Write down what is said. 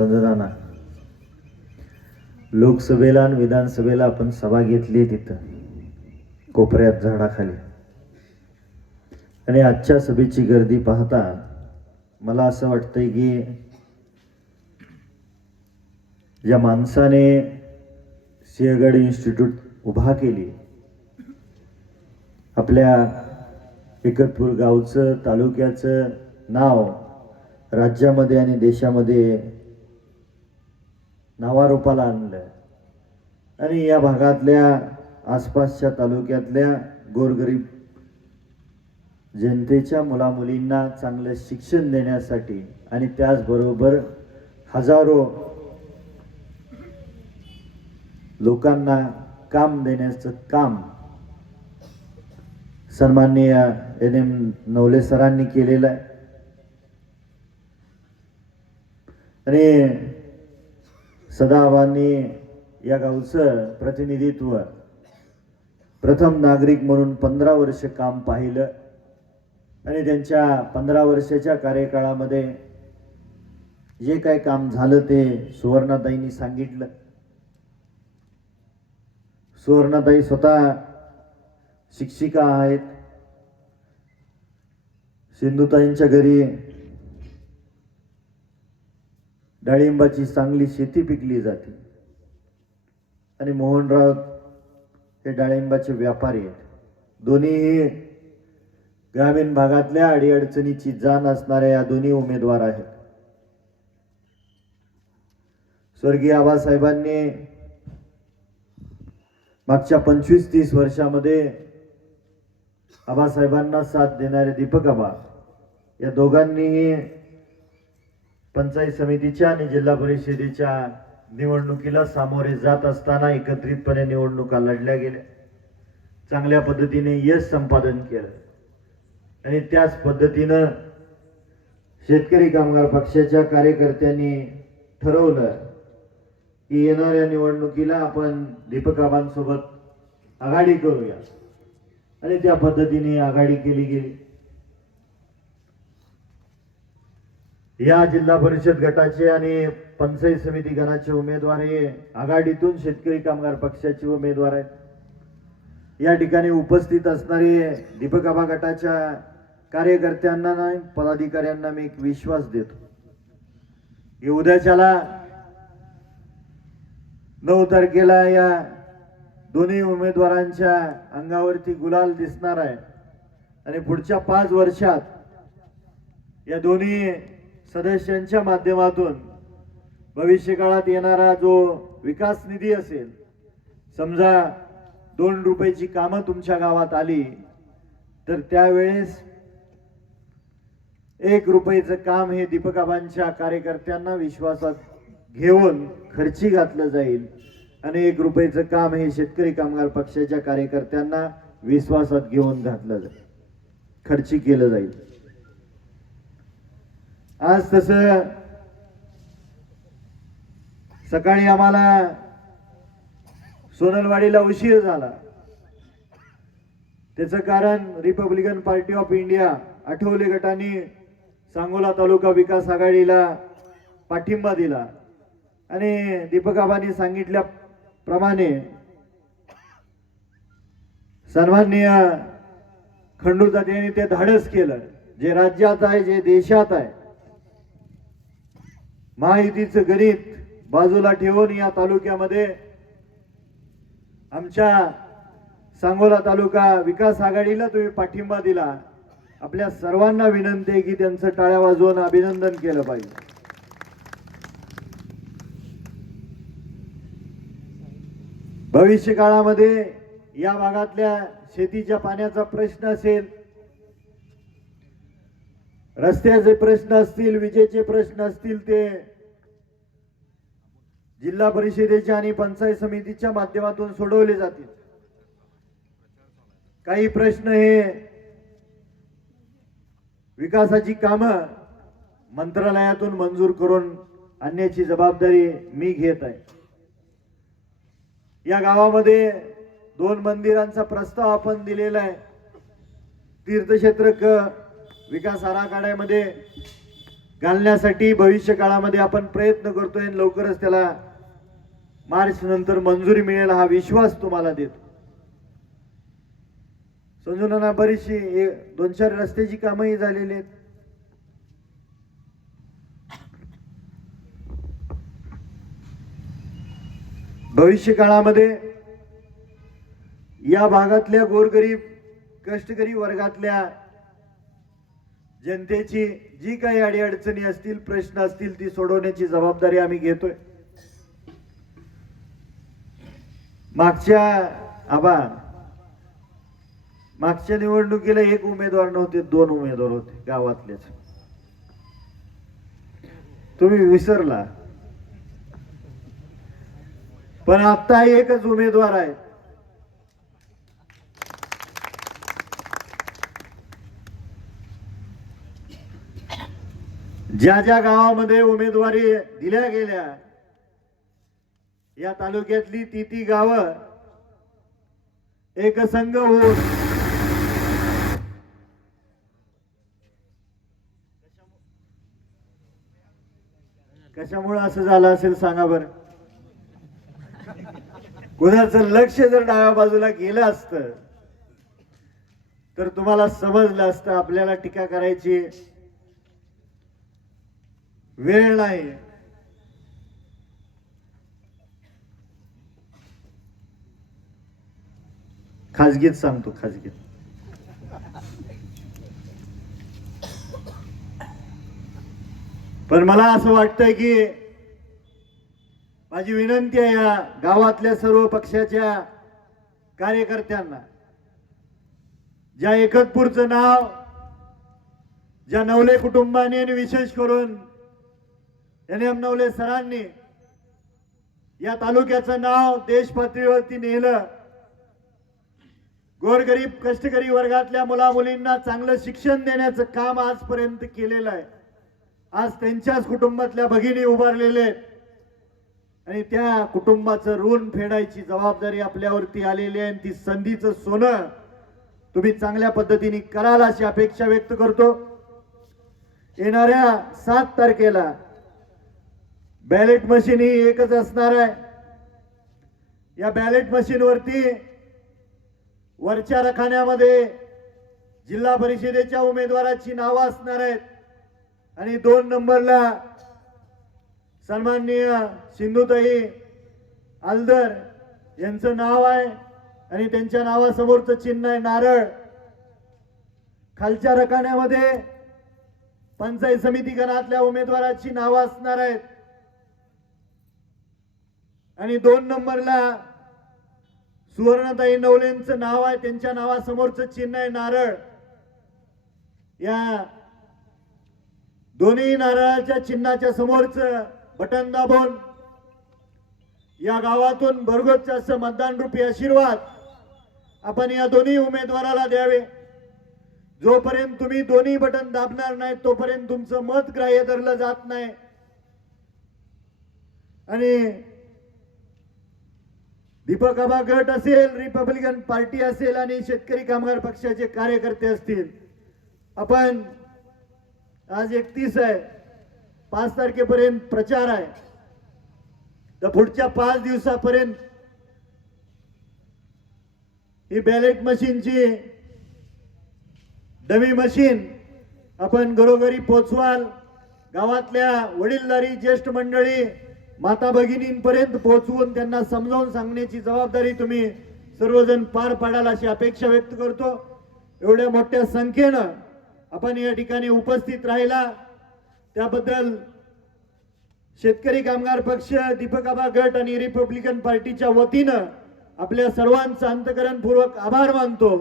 संजनाना लोकसभेला आणि विधानसभेला आपण सभा घेतली तिथं कोपऱ्यात झाडाखाली, आणि आजच्या सभेची गर्दी पाहता मला असं वाटतंय की ज्या माणसाने सिंहगड इन्स्टिट्यूट उभा केली, आपल्या एकतपूर गावचं तालुक्याचं नाव राज्यामध्ये आणि देशामध्ये नावारूपाला आणलं, आणि या भागातल्या आसपासच्या तालुक्यातल्या गोरगरीब जनतेच्या मुलामुलींना चांगलं शिक्षण देण्यासाठी आणि त्याचबरोबर हजारो लोकांना काम देण्याचं काम सन्माननीय NM नवले सरांनी केलेलं आहे. आणि सदाभाऊंनी या गावचं प्रतिनिधित्व प्रथम नागरिक म्हणून 15 वर्ष काम पाहिलं, आणि त्यांच्या 15 वर्षाच्या कार्यकाळामध्ये जे काय काम झालं ते सुवर्णाताईंनी सांगितलं. सुवर्णाताई स्वतः शिक्षिका आहेत. सिंधुताईंच्या घरी डाळिंबाची चांगली शेती पिकली जाते, आणि मोहनराव हे डाळिंबाचे व्यापारी आहेत. दोन्हीही ग्रामीण भागातल्या अडीअडचणीची जाण असणाऱ्या या दोन्ही उमेदवार आहेत. स्वर्गीय आबासाहेबांनी मागच्या 25-30 वर्षामध्ये आबासाहेबांना साथ देणारे दीपक आबा या दोघांनीही पंचायत समितीच्या आणि जिल्हा परिषदेच्या निवडणुकीला सामोरे जात असताना एकत्रितपणे निवडणुका लढल्या गेल्या, चांगल्या पद्धतीने यश संपादन केलं, आणि त्याच पद्धतीनं शेतकरी कामगार पक्षाच्या कार्यकर्त्यांनी ठरवलं की येणाऱ्या निवडणुकीला आपण दीपक आबांसोबत आघाडी करूया, आणि त्या पद्धतीने आघाडी केली गेली. या जिल्हा परिषद गटाचे आणि पंचायत समिती गणाचे उमेदवार हे आघाडीतून शेतकरी कामगार पक्षाचे उमेदवार आहेत. या ठिकाणी उपस्थित असणारे दीपक आबा गटाच्या कार्यकर्त्यांना आणि पदाधिकाऱ्यांना मी एक विश्वास देतो की उद्याच्याला 9 तारखेला या दोन्ही उमेदवारांच्या अंगावरती गुलाल दिसणार आहे, आणि पुढच्या 5 वर्षात या दोन्ही सदस्यांच्या माध्यमातून भविष्यकाळात येणारा जो विकास निधी असेल, समजा 2 रुपयाची कामं तुमच्या गावात आली तर त्यावेळेस 1 रुपयाचं काम हे दीपक आबांच्या कार्यकर्त्यांना विश्वासात घेऊन खर्ची घातलं जाईल, आणि 1 रुपयाचं काम हे शेतकरी कामगार पक्षाच्या कार्यकर्त्यांना विश्वासात घेऊन घातलं जाईल, खर्ची केलं जाईल. आज तसं सकाळी आम्हाला सोनलवाडीला उशीर झाला. त्याचं कारण Republican party of India Athawale गटाने सांगोला तालुका विकास आघाडीला पाठिंबा दिला, आणि दीपक आबांनी सांगितल्याप्रमाणे सन्माननीय खंडूदादा यांनी ते धाडस केलं, जे राज्यात आहे, जे देशात आहे. महायुतीचं गणित बाजूला ठेवून या तालुक्यामध्ये आमच्या सांगोला तालुका विकास आघाडीला तुम्ही पाठिंबा दिला. आपल्या सर्वांना विनंती आहे की त्यांचं टाळ्या वाजवून अभिनंदन केलं पाहिजे. भविष्य काळामध्ये या भागातल्या शेतीच्या पाण्याचा प्रश्न असेल, रस्त्याचे प्रश्न असतील, विजेचे प्रश्न असतील, ते जिल्हा परिषदेच्या आणि पंचायत समितीच्या माध्यमातून सोडवले जातील. काही प्रश्न हे विकासाची कामं मंत्रालयातून मंजूर करून आणण्याची जबाबदारी मी घेत आहे. या गावामध्ये 2 मंदिरांचा प्रस्ताव आपण दिलेला आहे. तीर्थक्षेत्र विकास आराखड्यामध्ये घालण्यासाठी भविष्य काळामध्ये आपण प्रयत्न करतोय आणि लवकरच त्याला मार्च नंतर मंजुरी मिळेल हा विश्वास तुम्हाला देतो. संजूनाना बरीचशी 2-4 रस्त्याची कामही झालेली आहेत. भविष्य काळामध्ये या भागातल्या गोरगरीब कष्टकरी वर्गातल्या जनतेची जी काही अडीअडचणी असतील, प्रश्न असतील, ती सोडवण्याची जबाबदारी आम्ही घेतोय. मागच्या निवडणुकीला 1 उमेदवार नव्हते, 2 उमेदवार होते गावातलेच. तुम्ही विसरला, पण आता एकच उमेदवार आहे. ज्या ज्या गावामध्ये उमेदवारी दिल्या गेल्या या तालुक्यातली ती गावं एकसंघ होऊन कशामुळे असं झालं असेल सांगा बरं. कुणाचं लक्ष जर डाव्या बाजूला गेलं असतं तर तुम्हाला समजलं असतं आपल्याला टीका करायची वेळ नाही. खाजगीत सांगतो, खाजगीत. पण मला असं वाटतंय की माझी विनंती आहे या गावातल्या सर्व पक्षाच्या कार्यकर्त्यांना, ज्या एकतपूरचं नाव ज्या नवले कुटुंबाने आणि विशेष करून एन.एम. नवले सरांनी या तालुक्याचं नाव देश पातळीवरती नेलं, गोरगरीब कष्टकरी वर्गातल्या मुला मुलींना चांगलं शिक्षण देण्याचं काम आजपर्यंत केलेलं आहे. आज त्यांच्याच कुटुंबातल्या भगिनी उभारलेले आणि त्या कुटुंबाचं ऋण फेडायची जबाबदारी आपल्यावरती आलेली आहे. ती संधीचं सोनं तुम्ही चांगल्या पद्धतीने कराल अशी अपेक्षा व्यक्त करतो. येणाऱ्या 7 तारखेला बॅलेट मशीन ही एकच असणार आहे. या बॅलेट मशीन वरती वरच्या रखान्यामध्ये जिल्हा परिषदेच्या उमेदवाराची नावं असणार आहेत आणि 2 नंबरला सन्माननीय सिंधुताई आलदर यांचं नाव आहे आणि त्यांच्या नावासमोरचं चिन्ह आहे नारळ. खालच्या रकान्यामध्ये पंचायत समिती गणातल्या उमेदवाराची नावं असणार आहेत आणि 2 नंबरला सुवर्णताई नवलेंचं नाव आहे, त्यांच्या नावासमोरचं चिन्ह आहे नारळ. या दोन्ही नारळाच्या चिन्हाच्या समोरचं बटन दाबून या गावातून भरघोस असं मतदान रूपी आशीर्वाद आपण या दोन्ही उमेदवाराला द्यावे. जोपर्यंत तुम्ही दोन्ही बटन दाबणार नाही तोपर्यंत तुमचं मत ग्राह्य धरलं जात नाही. आणि दीपक आबा गट असेल, रिपब्लिकन पार्टी असेल आणि शेतकरी कामगार पक्षाचे कार्यकर्ते असतील, आपण आज 31 आहे, 5 तारखेपर्यंत प्रचार आहे. तर पुढच्या 5 दिवसापर्यंत ही बॅलेट मशीनची डमी मशीन आपण घरोघरी पोचवाल. गावातल्या वडीलधारी ज्येष्ठ मंडळी माता भगिनींपर्यंत पोहोचवून त्यांना समजावून सांगण्याची जबाबदारी तुम्ही सर्वजण पार पाडाल अशी अपेक्षा व्यक्त करतो. एवढ्या मोठ्या संख्येनं आपण या ठिकाणी उपस्थित राहिला त्याबद्दल शेतकरी कामगार पक्ष, दीपक आबा गट आणि रिपब्लिकन पार्टीच्या वतीनं आपल्या सर्वांचा अंतःकरणपूर्वक आभार मानतो.